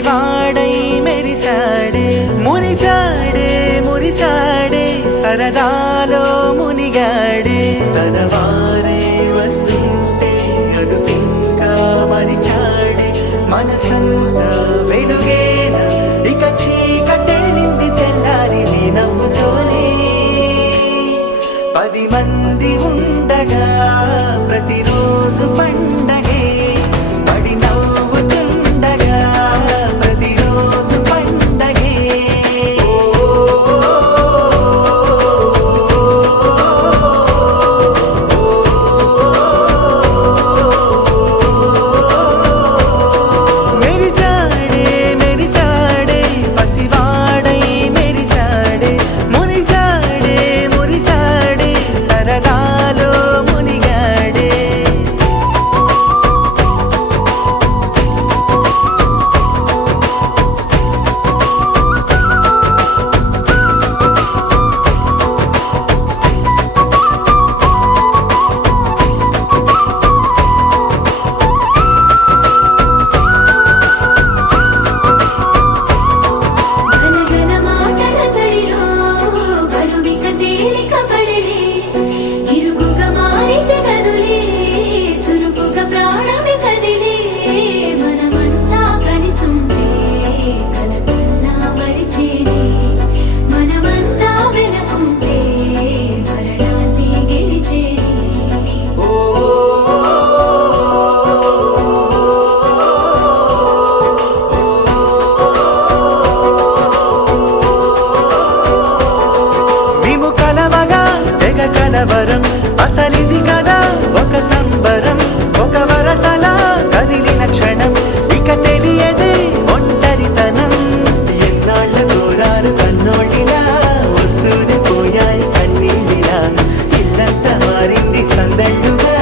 పసివాడై మెరిసాడే మురిసాడే మురిసాడే సరదాలో మునిగాడే తనవారే వస్తుంటే అదుపింకా మరిచాడే మనసంతా వెలుగేనా ఇక చీకటెళ్ళింది తెల్లారి నీ నవ్వుతోనే 10 మంది ఉండగా ప్రతిరోజు పండగే పడి నవ్వుతుండగా ప్రతిరోజు పండగే మెరిసాడే మెరిసాడే పసివాడై మెరిసాడే మురిసాడే మురిసాడే సరదాలో మునిగాడే గలగల మాటల సడిలో బరువిక తేలిక పడలే ఇరుగుగా మారితే కదులే చురుకుగా ప్రాణమి కదిలే మనమంతా కలిసుంటే కలకున్నా మరిచేనే మనమంతా వెనకుంటే మరణాన్ని గెలిచేనే మేము కలవగా తెగ కలవరం అసలిది కదా ఒక సంబరం ఒక వరసలా కదిలిన క్షణం ఇక తెలియదే ఒంటరితనం ఎన్నాళ్ళ కోరారు కన్నోళ్ళిలా వస్తూనే పోయాయి కన్నీళ్ళిలా ఇల్లంతా మారింది సందళ్ళుగా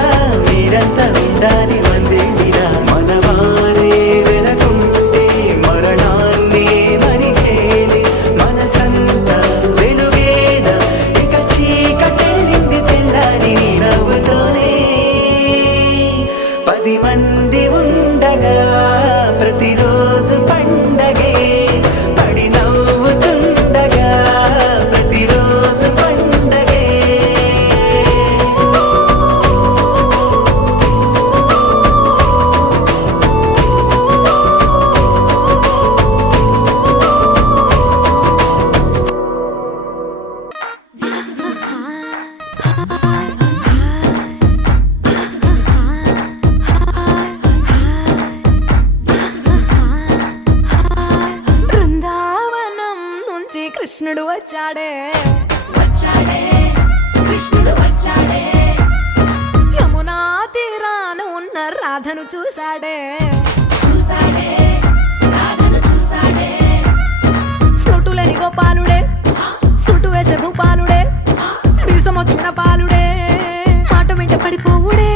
మీరంతా ఉండాలి వందేళ్ళిలా మనవారే వెనకుంటే మరణాన్నే మరిచేలే మనసంతా వెలుగేనా ఇక చీకటెళ్ళింది తెల్లారి నీ నవ్వుతోనే 10 మంది ఉండగా ప్రతిరోజు పండగే పడి నవ్వుతుండగా ప్రతిరోజు పండగే బృందావనం నుంచి కృష్ణుడు వచ్చాడే వచ్చాడే కృష్ణుడు వచ్చాడే యమునా తీరాన ఉన్న రాధను చూశాడే చూసాడే రాధను చూసాడే ఫ్లూటులేని గోపాలుడే సుటు వేసే భూపాలుడే వీసమొచ్చిన పాలుడే మాట వెంట పడిపోవుడే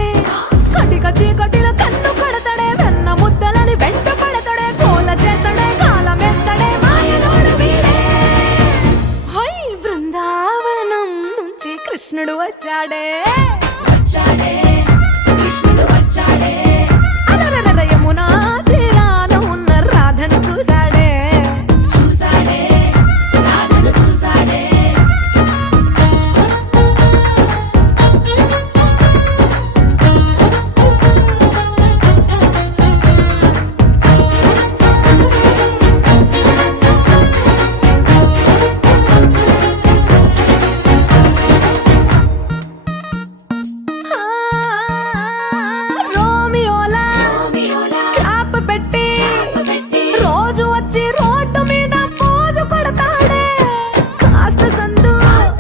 కటిక చీకటిలో కన్ను కడతాడే వెన్న ముద్దలని వెంట పడతాడే కోల చేస్తాడే కాలమేస్తాడే మాయలోడు వీడే హై బృందావనం నుంచి కృష్ణుడు వచ్చాడే వచ్చాడే కృష్ణుడు వచ్చాడే అలరలర యమునా తీరాన ఉన్న రాధను చూశాడే చూసాడే రాధను చూసాడే ఆ, రోమియోలా రోమియోలా క్యాప్ పెట్టి పెట్టి రోజు వచ్చి రోడ్డు మీద పోజు కొడతాడే కాస్త సందు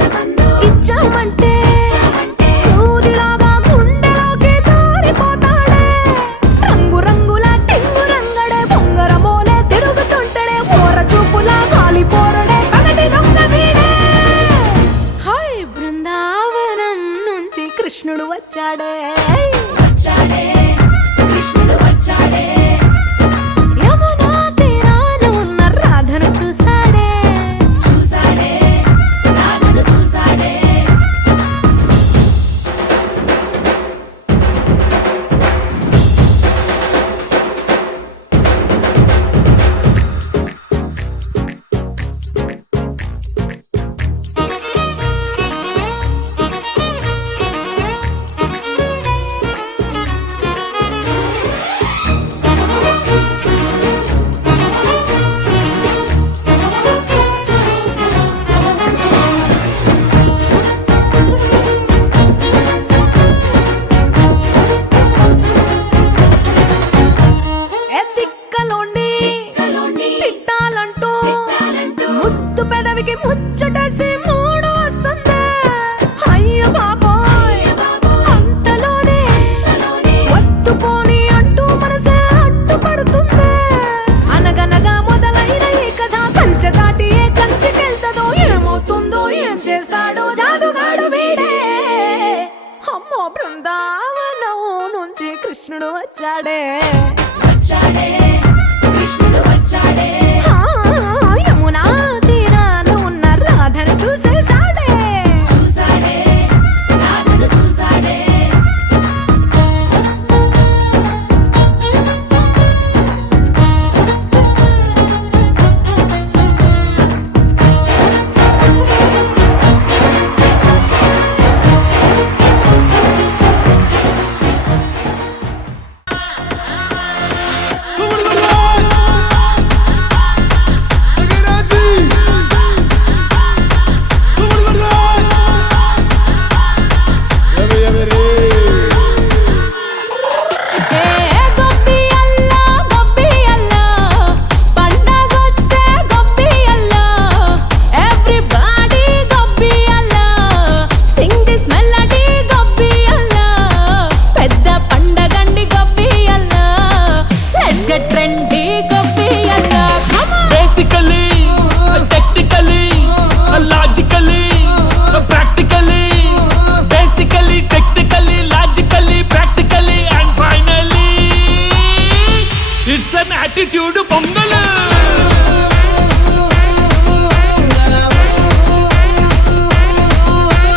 సందు ఇచ్చామంటే ఇచ్చామంటే సూదిలాగా గుండెలోకి దూరిపోతాడే రంగు రంగుల టింగు రంగడే బొంగరమోలే తిరుగుతుంటాడే ఓర చూపులా గాలి పోరడే పగటి దొంగ వీడే హై బృందావనం నుంచి కృష్ణుడు వచ్చాడే వచ్చాడే కృష్ణుడు వచ్చాడే యమునా తీరాన ఉన్న రాధను చూశాడే చూసాడే రాధను చూసాడే కృష్ణుడు వచ్చాడే వచ్చాడే కృష్ణుడు వచ్చాడే ఆ, యమునా తీరాన ఉన్న రాధను చూసేసాడే చూసాడే రాధను చూసాడే ఏ గొబ్బియల్ల గొబ్బియల్ల పండగొచ్చే గొబ్బియల్ల ఎవ్రీబడీ గొబ్బియల్ల సింగ్ దిస్ మెలడీ గొబ్బియల్ల పెద్ద పండగండి గొబ్బియల్ల లెట్స్ గెట్ ట్రెండీ గొబ్బియల్ల come on Basically, technically, logically, practically. Basically, technically, logically, practically, and finally, it's an attitude pongal.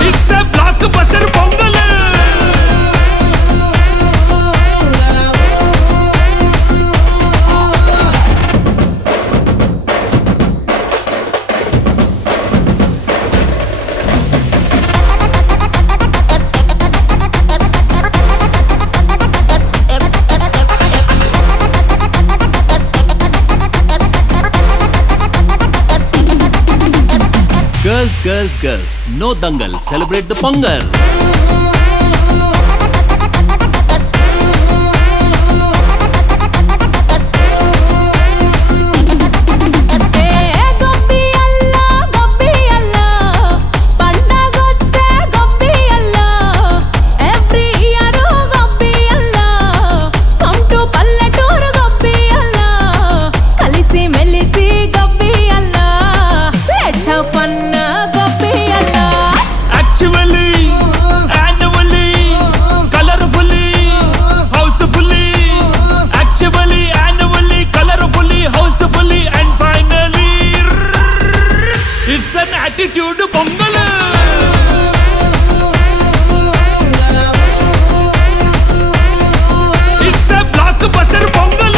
It's a blockbuster pongal. Girls, girls, girls, no dangal, celebrate the pongal. ఏ గొబ్బియల్ల గొబ్బియల్ల పండగొచ్చే గొబ్బియల్ల every year గొబ్బియల్ల come to పల్లెటూరు గొబ్బియల్ల కలిసి మెలిసి గొబ్బియల్ల లెట్స్ హావ్ ఫన్ గొబ్బియల్ల Actually, annually, colorfully, housefully. Actually, annually, colorfully, housefully, and finally, it's an attitude pongal. It's a blockbuster pongal.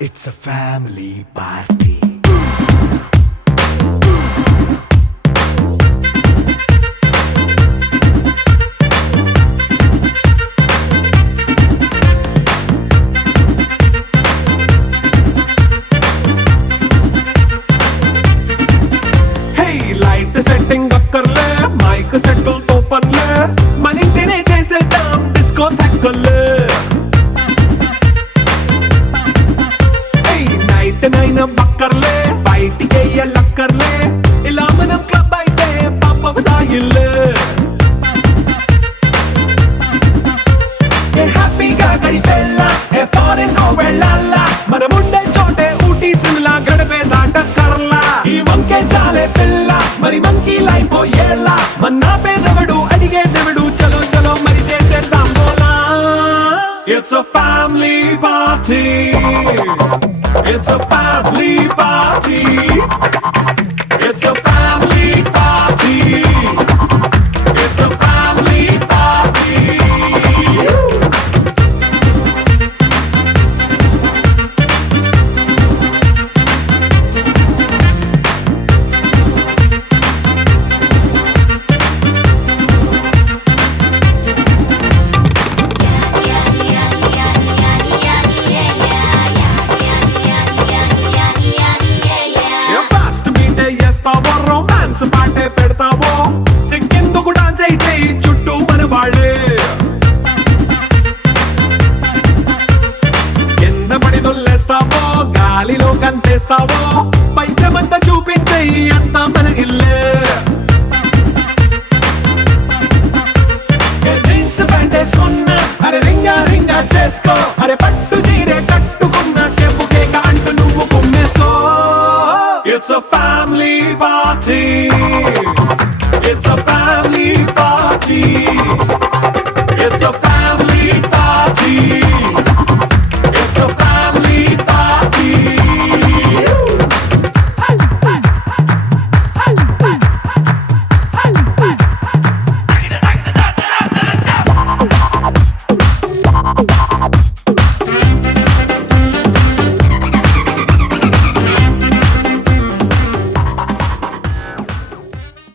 It's a family party. Hey, light setting అక్కర్లే mic సెట్టుల్ తో పనిలే మన ఇంటినే చేసేద్దాం డిస్కో థెక్కలే నైట్ నైన్ బక్కర్లే బయటికి లక్కర్లే ఇలా మనం club అయితే పాపదాయిల్లే హ్యాపీగా గడిపెళ్ళ ఏ ఫారెన్ నో వెళ్ళాల మనముండే చోటే ఊటీ సిమ్లా గడిపే దాటక్కర్లా ఈ వంకే చాలే పిల్ల మరి మంకీ లైఫ్ ఏళ్ళ మన్నా పేదవడు అడిగే దేవుడు చలో చలో మరి చేసేద్దాం బోలా It's a family party. It's a family party. It's a family party. It's a family party. పైత్యమంతా చూపించే అంతా మన ఇల్లే జీన్స్ ప్యాంట్ వేసుకున్నా అరే రింగా రింగా చేసుకో అరే పట్టు చీరే కట్టుకున్నా చెప్పుకే అంటూ నువ్వు కుమ్మేసుకో ఇట్స్